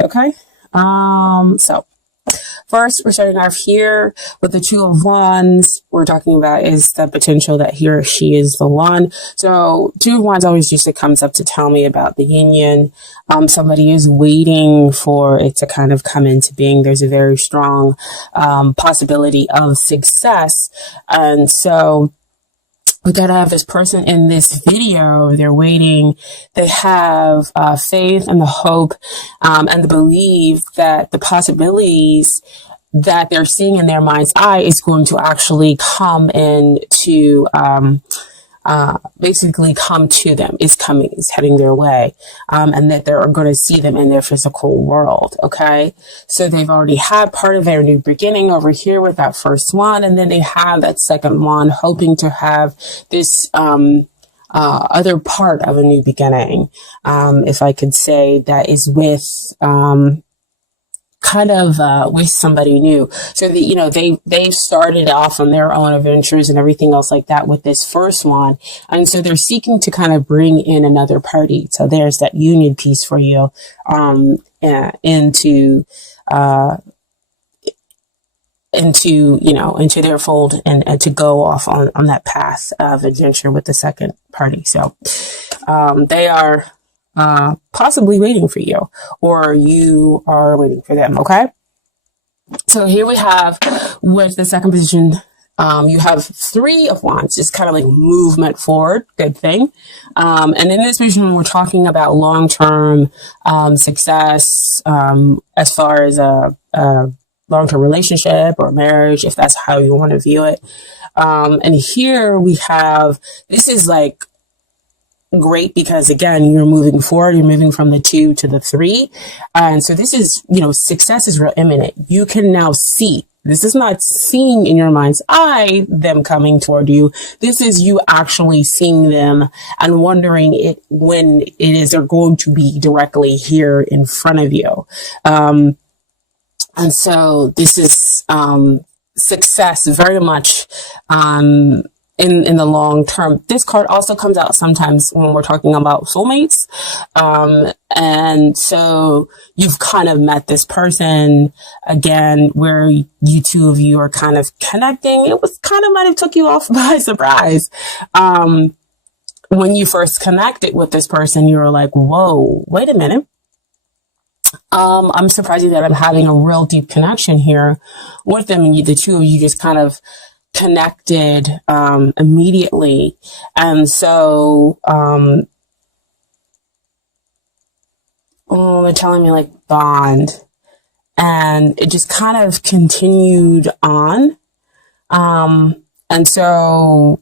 Okay. So first, we're starting off here with the Two of Wands. We're talking about is the potential that he or she is the one. So Two of Wands always usually comes up to tell me about the union. Somebody is waiting for it to kind of come into being. There's a very strong possibility of success. And so we gotta have this person in this video. They're waiting. They have faith and the hope and the belief that the possibilities that they're seeing in their mind's eye is going to actually come into basically come to them, is heading their way, and that they're going to see them in their physical world. Okay. So they've already had part of their new beginning over here with that first one. And then they have that second one, hoping to have this, other part of a new beginning. If I could say that is with, with somebody new. So that, you know, they've started off on their own adventures and everything else like that with this first one. And so they're seeking to kind of bring in another party. So there's that union piece for you, into their fold and to go off on that path of adventure with the second party. So, they are possibly waiting for you, or you are waiting for them. Okay. So here we have with the second position, you have Three of Wands, just kind of like movement forward. Good thing. And in this position, we're talking about long-term, success, as far as a long-term relationship or marriage, if that's how you want to view it. And here we have, this is like, great because again, you're moving forward, you're moving from the 2 to the 3. And so this is, success is real imminent. You can now see, this is not seeing in your mind's eye, them coming toward you. This is you actually seeing them and wondering when it is they're going to be directly here in front of you. And so this is, success very much, in the long term. This card also comes out sometimes when we're talking about soulmates. And so you've kind of met this person again, where you two of you are kind of connecting. It was kind of might have took you off by surprise. When you first connected with this person, you were like, whoa, wait a minute. I'm surprised that I'm having a real deep connection here with them. And the two of you just kind of connected immediately. And so they're telling me like bond, and it just kind of continued on. And so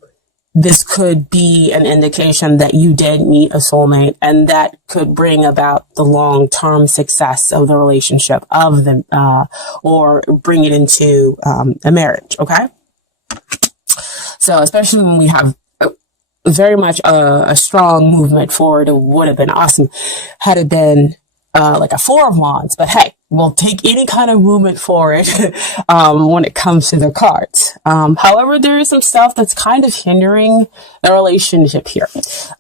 this could be an indication that you did meet a soulmate, and that could bring about the long-term success of the relationship of them, or bring it into a marriage. Okay. So especially when we have very much a strong movement forward, it would have been awesome had it been like a Four of Wands. But hey, we'll take any kind of movement forward when it comes to the cards. However, there is some stuff that's kind of hindering the relationship here.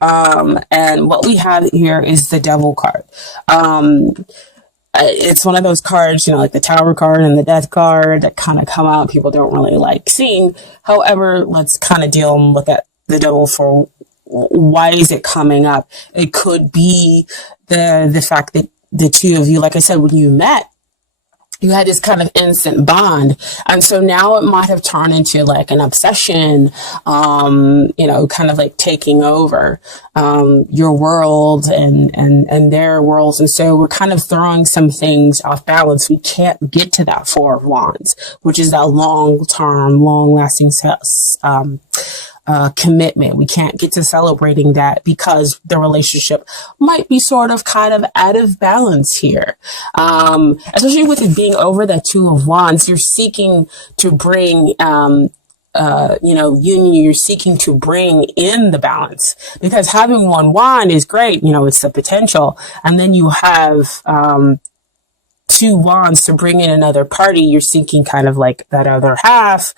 And what we have here is the Devil card. It's one of those cards, like the Tower card and the Death card that kind of come out. People don't really like seeing. However, let's kind of deal and look at the Devil for why is it coming up? It could be the fact that the two of you, like I said, when you met, you had this kind of instant bond. And so now it might have turned into like an obsession, kind of like taking over, your world and their worlds. And so we're kind of throwing some things off balance. We can't get to that Four of Wands, which is that long-term, long-lasting, commitment. We can't get to celebrating that because the relationship might be sort of kind of out of balance here. Especially with it being over that Two of Wands, you're seeking to bring, union, you're seeking to bring in the balance, because having one wand is great. It's the potential. And then you have, two wands to bring in another party. You're seeking kind of like that other half,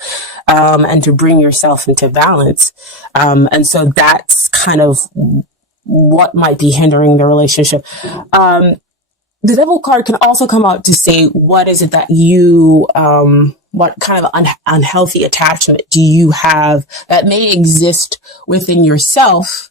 and to bring yourself into balance. And so that's kind of what might be hindering the relationship. the devil card can also come out to say, what is it that you, what kind of unhealthy attachment do you have that may exist within yourself,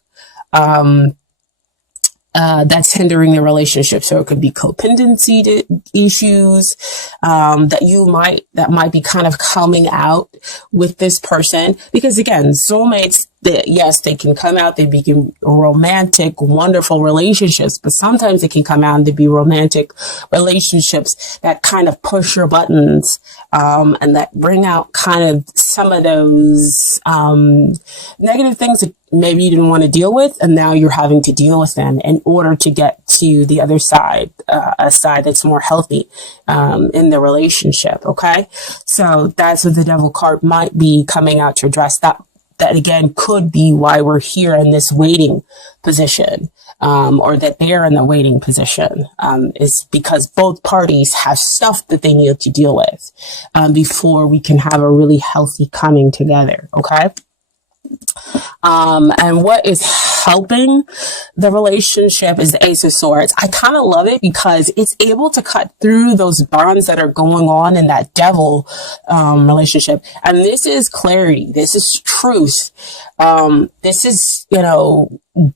that's hindering the relationship. So it could be codependency issues, that might be kind of coming out with this person. Because again, soulmates, yes, they can come out, they begin romantic, wonderful relationships, but sometimes they can come out and they be romantic relationships that kind of push your buttons, and that bring out kind of some of those, negative things that maybe you didn't want to deal with, and now you're having to deal with them in order to get to the other side, a side that's more healthy, in the relationship. Okay. So that's what the devil card might be coming out to address. That again could be why we're here in this waiting position, or that they're in the waiting position, is because both parties have stuff that they need to deal with, before we can have a really healthy coming together. Okay. And what is helping the relationship is the Ace of Swords. I kind of love it because it's able to cut through those bonds that are going on in that devil, relationship. And this is clarity. This is truth. This is,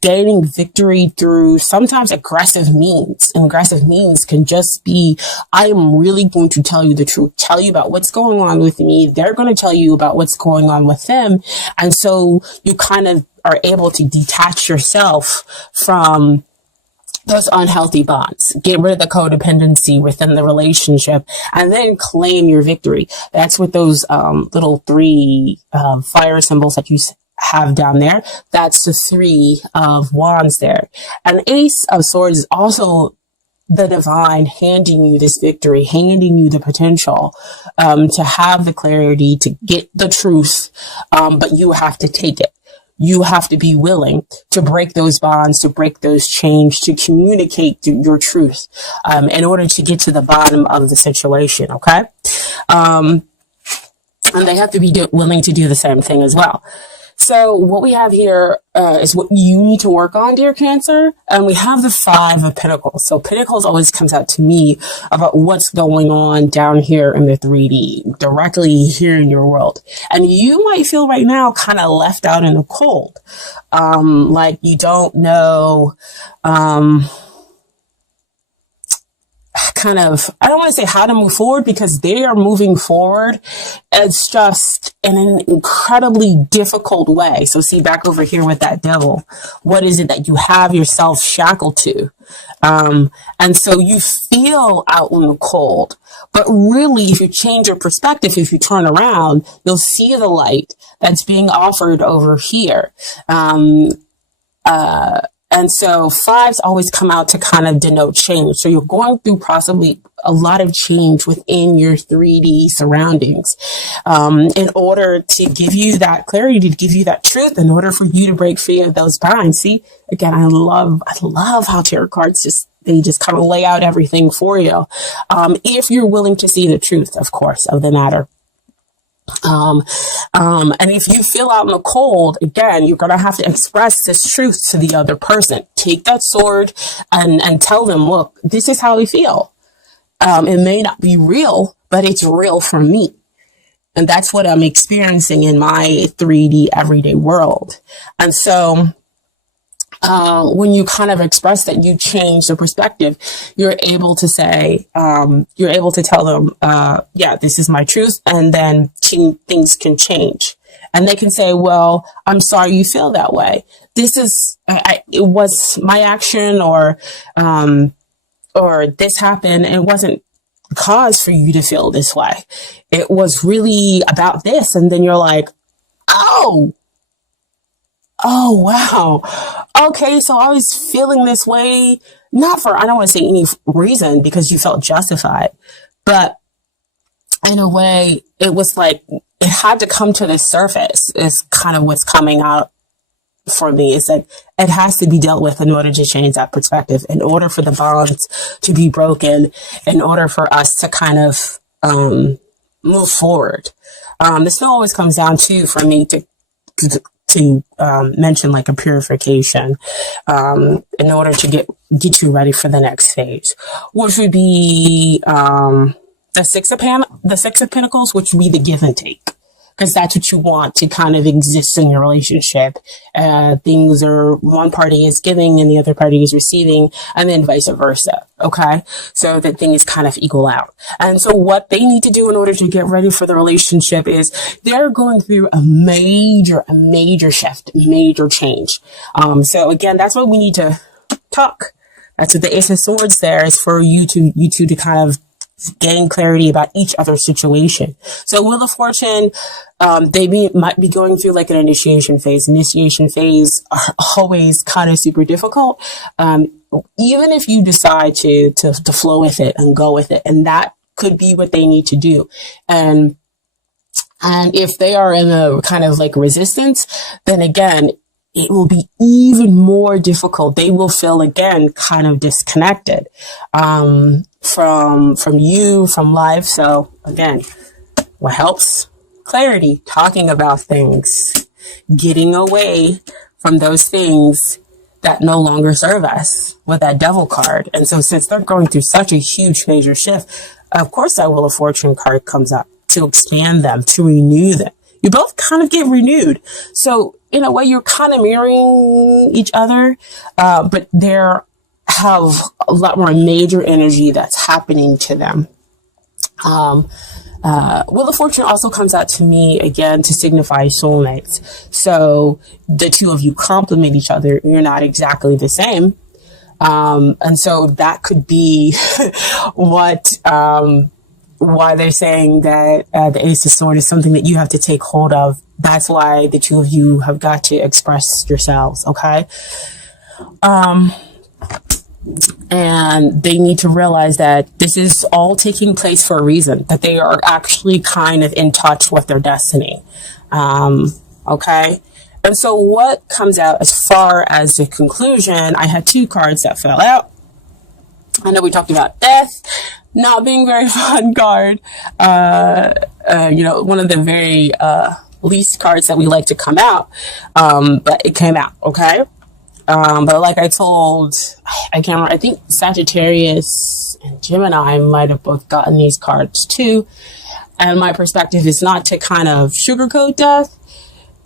gaining victory through sometimes aggressive means. And aggressive means can just be, I am really going to tell you the truth, tell you about what's going on with me. They're going to tell you about what's going on with them. And so you kind of are able to detach yourself from those unhealthy bonds, get rid of the codependency within the relationship, and then claim your victory. That's what those little three fire symbols that you have down there. That's the Three of Wands there. And Ace of Swords is also the divine handing you this victory, handing you the potential to have the clarity, to get the truth, but you have to take it. You have to be willing to break those bonds, to break those chains, to communicate your truth, in order to get to the bottom of the situation. Okay. And they have to be willing to do the same thing as well. So what we have here is what you need to work on, dear Cancer. And we have the Five of Pentacles. So Pentacles always comes out to me about what's going on down here in the 3D, directly here in your world. And you might feel right now kind of left out in the cold. Like you don't know, I don't want to say how to move forward, because they are moving forward. It's just in an incredibly difficult way. So see, back over here with that devil, what is it that you have yourself shackled to? And so you feel out in the cold, but really, if you change your perspective, if you turn around, you'll see the light that's being offered over here. And so fives always come out to kind of denote change. So you're going through possibly a lot of change within your 3D surroundings, in order to give you that clarity, to give you that truth, in order for you to break free of those binds. See, again, I love how tarot cards they just kind of lay out everything for you. If you're willing to see the truth, of course, of the matter. And if you feel out in the cold, again, you're going to have to express this truth to the other person. Take that sword and tell them, look, this is how I feel. It may not be real, but it's real for me. And that's what I'm experiencing in my 3D everyday world. And so, when you kind of express that, you change the perspective, you're able to say, you're able to tell them, yeah, this is my truth. And then things can change. And they can say, well, I'm sorry you feel that way. This is, it was my action, or this happened. And it wasn't cause for you to feel this way. It was really about this. And then you're like, oh, wow. Okay, so I was feeling this way, not for, I don't want to say any reason, because you felt justified, but in a way, it was like, it had to come to the surface, is kind of what's coming out for me. Is that it has to be dealt with in order to change that perspective, in order for the bonds to be broken, in order for us to kind of move forward. This always comes down to, for me, to to mention like a purification in order to get you ready for the next phase, which would be the Six of Pentacles, which would be the give and take. Because that's what you want to kind of exist in your relationship. Things are, one party is giving and the other party is receiving, and then vice versa. Okay. So that things kind of equal out. And so what they need to do in order to get ready for the relationship is they're going through a major shift, major change. So again, that's what we need to talk. That's what the Ace of Swords there is for you two to kind of gain clarity about each other's situation. So Wheel of Fortune, they might be going through like an initiation phase. Initiation phase are always kind of super difficult. Even if you decide to flow with it and go with it, and that could be what they need to do. And if they are in a kind of like resistance, then again, it will be even more difficult. They will feel again kind of disconnected from you, from life. So again, what helps? Clarity, talking about things, getting away from those things that no longer serve us with that Devil card. And so since they're going through such a huge major shift, of course that Wheel of Fortune card comes up to expand them, to renew them. You both kind of get renewed. So in a way, you're kind of mirroring each other, but there have a lot more major energy that's happening to them. Wheel of Fortune also comes out to me again to signify soulmates. So the two of you complement each other. You're not exactly the same. And so that could be why they're saying that the Ace of Swords is something that you have to take hold of. That's why the two of you have got to express yourselves, okay? And they need to realize that this is all taking place for a reason, that they are actually kind of in touch with their destiny, okay? And so what comes out as far as the conclusion, I had two cards that fell out. I know we talked about death not being very fun card. One of the very least cards that we like to come out. But it came out, okay? But like I told, I can't remember, I think Sagittarius and Gemini might have both gotten these cards too. And my perspective is not to kind of sugarcoat death.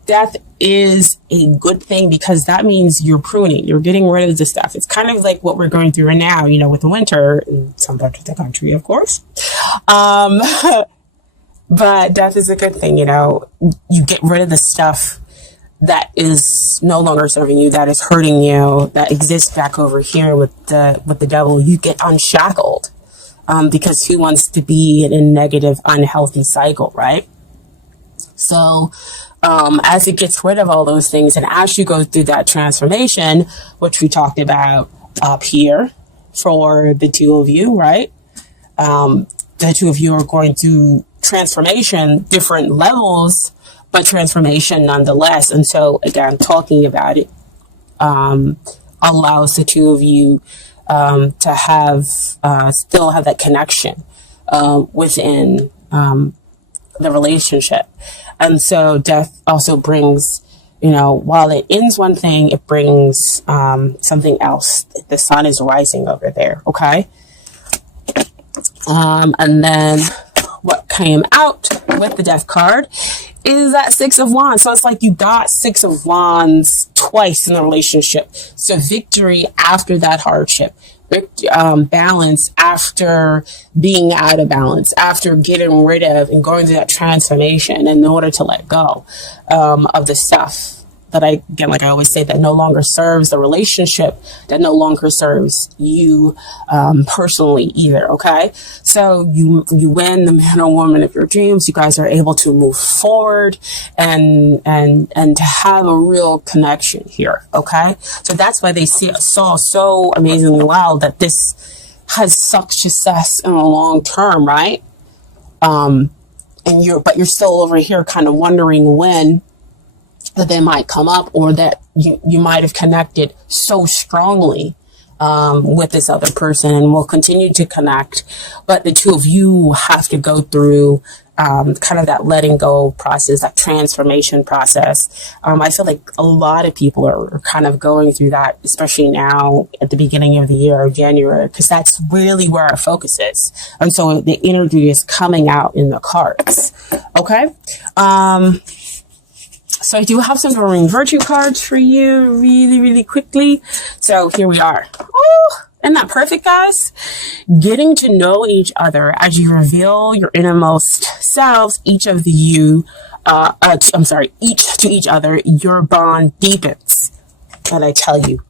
Death is a good thing because that means you're pruning, you're getting rid of the stuff. It's kind of like what we're going through now, with the winter in some parts of the country, of course. But death is a good thing, you get rid of the stuff that is no longer serving you, that is hurting you, that exists back over here with the devil. You get unshackled, because who wants to be in a negative, unhealthy cycle, right? So, as it gets rid of all those things, and as you go through that transformation, which we talked about up here for the two of you, right? The two of you are going through transformation, different levels, but transformation nonetheless. And so again, talking about it, allows the two of you, to have, still have that connection, within, the relationship. And so death also brings, while it ends one thing, it brings something else. The sun is rising over there, okay? And then what came out with the death card is that Six of Wands. So it's like you got Six of Wands twice in the relationship. So victory after that hardship. Balance after being out of balance, after getting rid of and going through that transformation in order to let go of the stuff that like I always say, that no longer serves the relationship, that no longer serves you personally either, okay? So you win the man or woman of your dreams. You guys are able to move forward and to have a real connection here, okay? So that's why they saw so amazingly well that this has such success in the long term, right? But you're still over here kind of wondering when that they might come up, or that you might have connected so strongly with this other person and will continue to connect. But the two of you have to go through kind of that letting go process, that transformation process. I feel like a lot of people are kind of going through that, especially now at the beginning of the year or January, because that's really where our focus is. And so the energy is coming out in the cards. Okay. So I do have some Doreen Virtue cards for you really, really quickly. So here we are. Oh, isn't that perfect, guys? Getting to know each other as you reveal your innermost selves, each of you, each to each other, your bond deepens. And I tell you,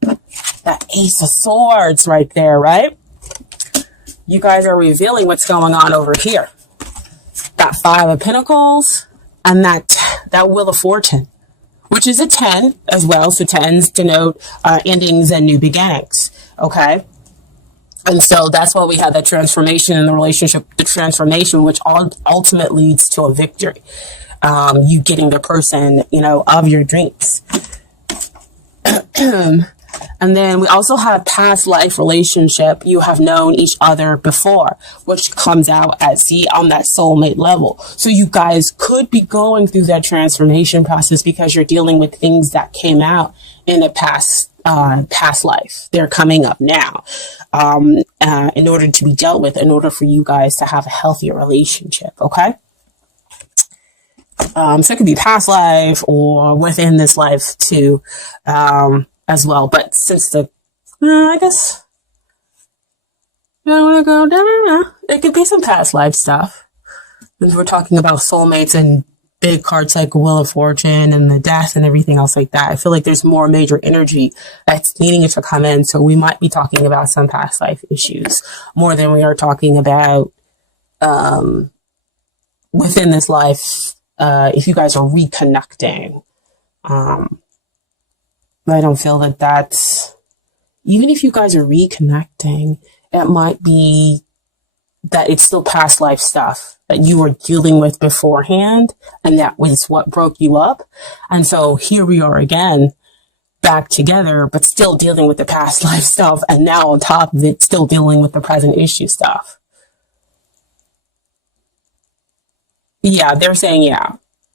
that Ace of Swords right there, right? You guys are revealing what's going on over here. That Five of Pentacles and that Wheel of Fortune, which is a 10 as well. So 10s denote endings and new beginnings. Okay. And so that's why we have that transformation in the relationship, the transformation, which ultimately leads to a victory. You getting the person, of your dreams. And then we also have past life relationship. You have known each other before, which comes out on that soulmate level. So you guys could be going through that transformation process because you're dealing with things that came out in the past life. They're coming up now, in order to be dealt with, in order for you guys to have a healthier relationship. Okay. So it could be past life or within this life too, as well. But since I guess I want to go down, it could be some past life stuff. Because we're talking about soulmates and big cards like Wheel of Fortune and the Death and everything else like that. I feel like there's more major energy that's needing to come in. So we might be talking about some past life issues more than we are talking about within this life. If you guys are reconnecting, I don't feel that that's, even if you guys are reconnecting, it might be that it's still past life stuff that you were dealing with beforehand, and that was what broke you up. And so here we are again, back together, but still dealing with the past life stuff, and now on top of it, still dealing with the present issue stuff. Yeah, they're saying,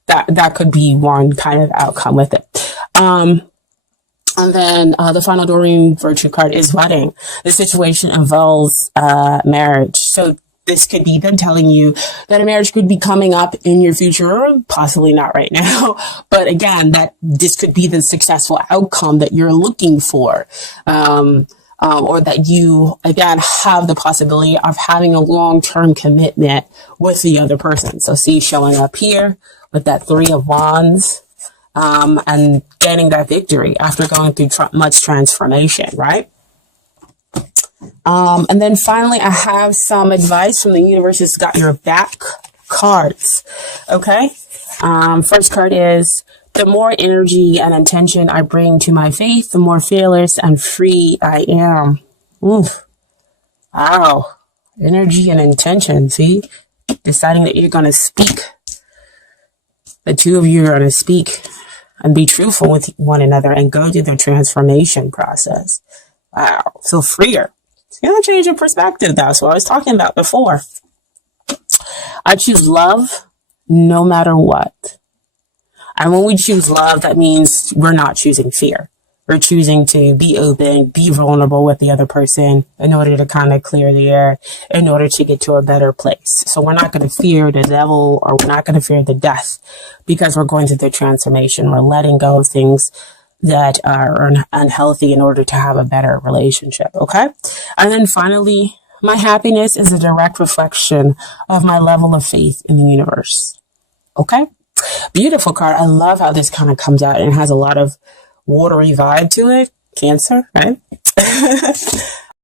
that could be one kind of outcome with it. And then the final Doreen Virtue card is wedding. The situation involves marriage. So this could be them telling you that a marriage could be coming up in your future, possibly not right now. But again, that this could be the successful outcome that you're looking for. Or that you, again, have the possibility of having a long-term commitment with the other person. So see showing up here with that Three of Wands. And getting that victory after going through much transformation, right? And then finally, I have some advice from the universe. It's got your back cards. Okay. First card is, the more energy and intention I bring to my faith, the more fearless and free I am. Oof. Wow. Energy and intention. See, deciding that you're going to speak. The two of you are going to speak and be truthful with one another and go through the transformation process. Wow. Feel freer. It's going to change your perspective. That's what I was talking about before. I choose love no matter what. And when we choose love, that means we're not choosing fear. We're choosing to be open, be vulnerable with the other person in order to kind of clear the air, in order to get to a better place. So we're not going to fear the devil, or we're not going to fear the death, because we're going through the transformation. We're letting go of things that are unhealthy in order to have a better relationship. Okay. And then finally, my happiness is a direct reflection of my level of faith in the universe. Okay. Beautiful card. I love how this kind of comes out and has a lot of watery vibe to it. Cancer, right?